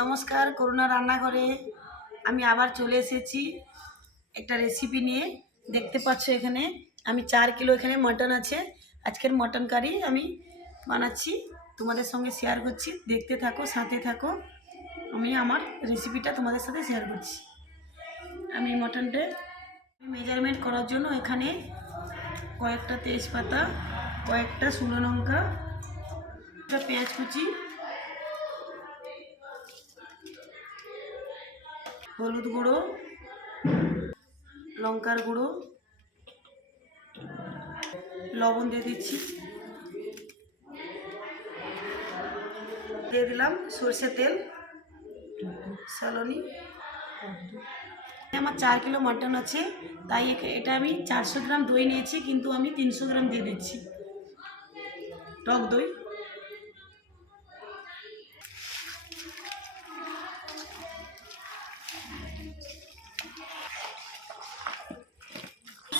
নমস্কার, করুণা রান্নাঘরে আমি আবার চলে এসেছি একটা রেসিপি নিয়ে। দেখতে পাচ্ছ এখানে আমি 4 কিলো এখানে মটন আছে। আজকের মটন কারি আমি বানাচ্ছি, তোমাদের সঙ্গে শেয়ার করছি। দেখতে থাকো, সাথে থাকো, আমি আমার রেসিপিটা তোমাদের সাথে শেয়ার করছি। আমি মটনটা মেজারমেন্ট করার জন্য এখানে কয়েকটা তেজপাতা, কয়েকটা শুকনো লঙ্কা, একটা পেঁয়াজ কুচি, হলুদ গুঁড়ো, লঙ্কার গুঁড়ো, লবণ দিয়ে দিচ্ছি, দিয়ে দিলাম সরষের তেল, সালনি। আমার 4 কিলো মটন আছে, তাই এটা আমি 400 গ্রাম দই নিয়েছি, কিন্তু আমি 300 গ্রাম দিয়ে দিচ্ছি টক দই।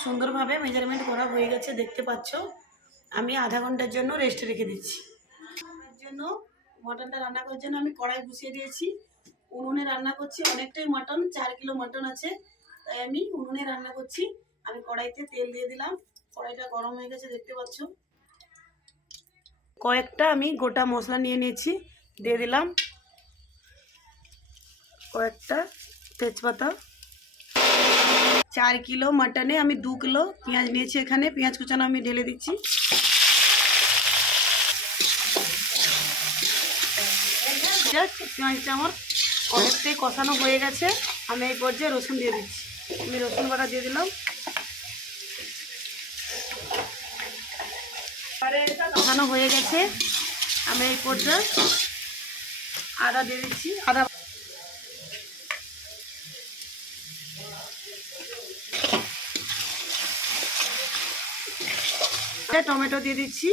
সুন্দরভাবে মেজারমেন্ট করা হয়ে গেছে, দেখতে পাচ্ছ। আমি আধা ঘন্টার জন্য রেস্টে রেখে দিচ্ছি। এর জন্য মটনটা রান্না করার জন্য আমি কড়াই বসিয়ে দিয়েছি। উনুনে রান্না করছি, অনেকটাই মটন, 4 কিলো মটন আছে, তাই আমি উনুনে রান্না করছি। আমি কড়াইতে তেল দিয়ে দিলাম, কড়াইটা গরম হয়ে গেছে, দেখতে পাচ্ছ। কয়েকটা আমি গোটা মশলা নিয়ে নিয়েছি, দিয়ে দিলাম কয়েকটা তেজপাতা। 4 কিলো মটনে আমি 2 কিলো পেঁয়াজ নিয়েছি, এখানে পেঁয়াজ কুচানো আমি ঢেলে দিচ্ছি। পেঁয়াজটা আমার অনেকটাই কষানো হয়ে গেছে, আমি এই পর্যায়ে রসুন দিয়ে দিচ্ছি। আমি রসুন বাটা দিয়ে দিলাম। কষানো হয়ে গেছে, আমি এই পর্যায়ে আদা দিয়ে দিচ্ছি। আদা, টমেটো দিয়ে দিচ্ছি,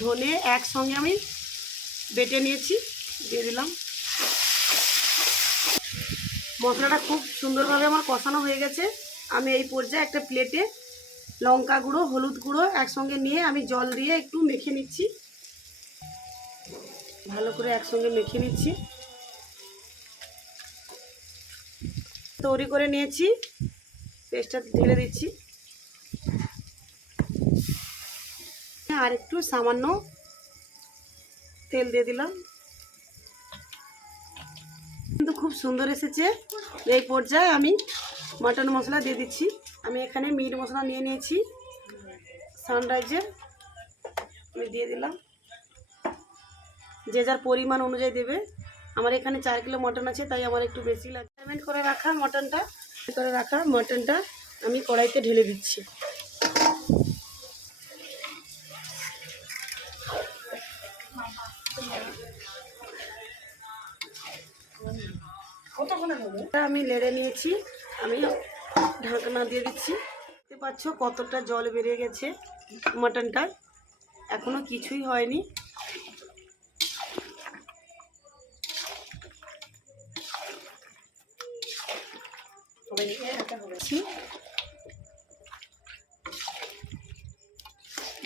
ধনে একসঙ্গে আমি বেটে নিয়েছি, দিয়ে দিলাম। মশলাটা খুব সুন্দরভাবে আমার কষানো হয়ে গেছে। আমি এই পর্যায়ে একটা প্লেটে লঙ্কা গুঁড়ো, হলুদ গুঁড়ো একসঙ্গে নিয়ে আমি জল দিয়ে একটু মেখে নিচ্ছি, ভালো করে একসঙ্গে মেখে নিচ্ছি। তৈরি করে নিয়েছি, পেস্টটা ঢেলে দিচ্ছি। আর একটু সামান্য তেল দিয়ে দিলাম, কিন্তু খুব সুন্দর এসেছে। এই পর্যায়ে আমি মটন মশলা দিয়ে দিচ্ছি। আমি এখানে মিট মশলা নিয়ে নিয়েছি সানরাইজের, আমি দিয়ে দিলাম। যে যার পরিমাণ অনুযায়ী দেবে। আমার এখানে 4 কিলো মটন আছে, তাই আমার একটু বেশি লাগে। পেমেন্ট করে রাখা মটনটা আমি কড়াইতে ঢেলে দিচ্ছি। আমি লেড়ে নিয়েছি, আমি ঢাকনা দিয়ে দিচ্ছি। দেখতে পাচ্ছ কতটা জল বেরিয়ে গেছে মটনটা, এখনো কিছুই হয়নি।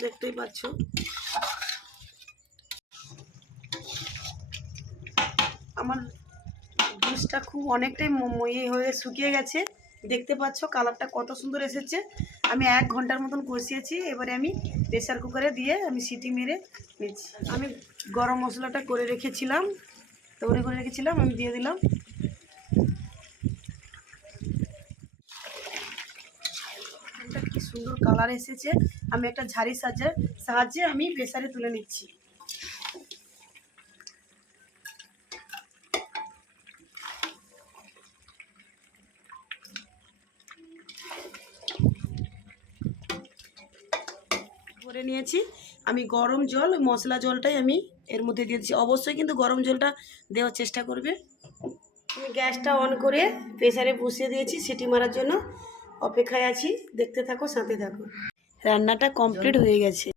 দেখতেই পাচ্ছ আমার জুসটা খুব অনেকটাই হয়ে শুকিয়ে গেছে। দেখতে পাচ্ছ কালারটা কত সুন্দর এসেছে। আমি 1 ঘন্টার মতন কষিয়েছি, এবারে আমি প্রেসার কুকারে দিয়ে আমি সিটি মেরে নিচ্ছি। আমি গরম মশলাটা করে রেখেছিলাম, তৈরি করে রেখেছিলাম, আমি দিয়ে দিলাম। কি সুন্দর কালার এসেছে। আমি একটা ঝাড়ির সাহায্যে আমি প্রেসারে তুলে নিচ্ছি। করে নিয়েছি আমি গরম জল, মশলা জলটাই আমি এর মধ্যে দিয়ে দিচ্ছি। অবশ্যই কিন্তু গরম জলটা দেওয়ার চেষ্টা করবে। আমি গ্যাসটা অন করে প্রেসারে বসিয়ে দিয়েছি সিটি মারার জন্য, অপেক্ষায় আছি। দেখতে থাকো, সাথে থাকো। রান্নাটা কমপ্লিট হয়ে গেছে।